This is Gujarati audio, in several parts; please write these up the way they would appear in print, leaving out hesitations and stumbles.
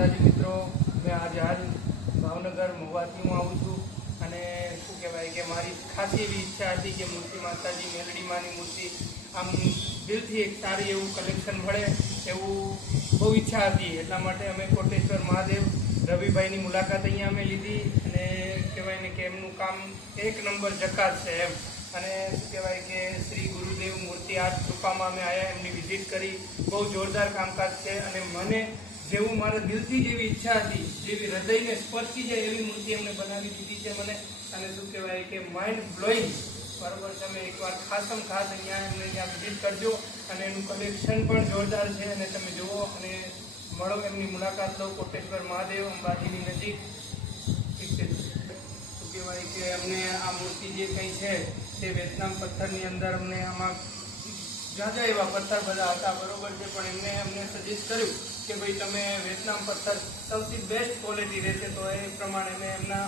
માતાજી મિત્રો, मैं आज भावनगर महुवाथी हूँ आऊँ छूँ અને શું કહેવાય કે મારી ખાસી એવી ઈચ્છા હતી કે મૂર્તિ માતાજી મેલડી માની મૂર્તિ આમ દિલથી એક સારી એવું કલેક્શન મળે એવું બહુ ઈચ્છા હતી। એટલા માટે અમે કોટેશ્વર મહાદેવ રવિભાઈની મુલાકાત અહીંયા અમે લીધી અને કહેવાય ને કે એમનું કામ એક નંબર જકાત છે એમ। અને શું કહેવાય કે શ્રી ગુરુદેવ મૂર્તિ આર્ટ કૃપામાં અમે આવ્યા, એમની વિઝિટ કરી। બહુ જોરદાર કામકાજ છે અને મને જેવું મારા દિલથી જેવી ઈચ્છા હતી, જેવી હૃદયને સ્પર્શી જાય એવી મૂર્તિ એમને બનાવી દીધી છે મને। અને શું કહેવાય કે માઇન્ડ બ્લોઈંગ, બરાબર। તમે એકવાર ખાસમ ખાસ અહીંયા વિઝિટ કરજો અને એનું કલેક્શન પણ જોરદાર છે અને તમે જુઓ અને મળો, એમની મુલાકાત લો। કોટેશ્વર મહાદેવ અંબાજીની નજીક, ઠીક છે। શું કહેવાય કે અમને આ મૂર્તિ જે કંઈ છે તે વિયેતનામ પથ્થરની અંદર અમને આમાં જાજા એવા પથ્થર બધા હતા, બરોબર છે, પણ એમને અમને સજેસ્ટ કર્યું કે ભાઈ તમે વિયેતનામ પથ્થર સૌથી બેસ્ટ ક્વોલિટી રહેશે, તો એ પ્રમાણે મેં એમના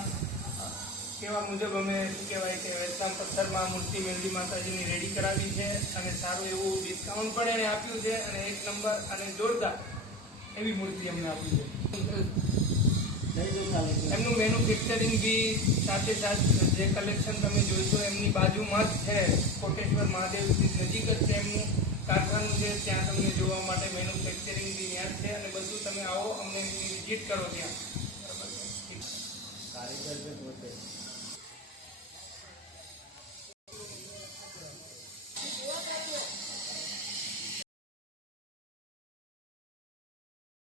કહેવા મુજબ અમે શું કહેવાય કે વિયેતનામ પથ્થરમાં મૂર્તિ મેલડી માતાજીની રેડી કરાવી છે અને સારું એવું ડિસ્કાઉન્ટ પણ એને આપ્યું છે અને એક નંબર અને જોરદાર એવી મૂર્તિ અમને આપી છે। એમનું મેન્યુફેક્ચરિંગ બી સાથે જે કલેક્શન તમે જોઈશો એમની બાજુમાં જ છે, કોટેશ્વર મહાદેવ નજીક જ છે એમનું કારખાનું છે, ત્યાં તમને જોવા માટે મેન્યુફેક્ચરિંગ બી ત્યાં છે અને બધું તમે આવો, અમને વિઝિટ કરો ત્યાં, બરાબર છે। કારીગર છે પોતે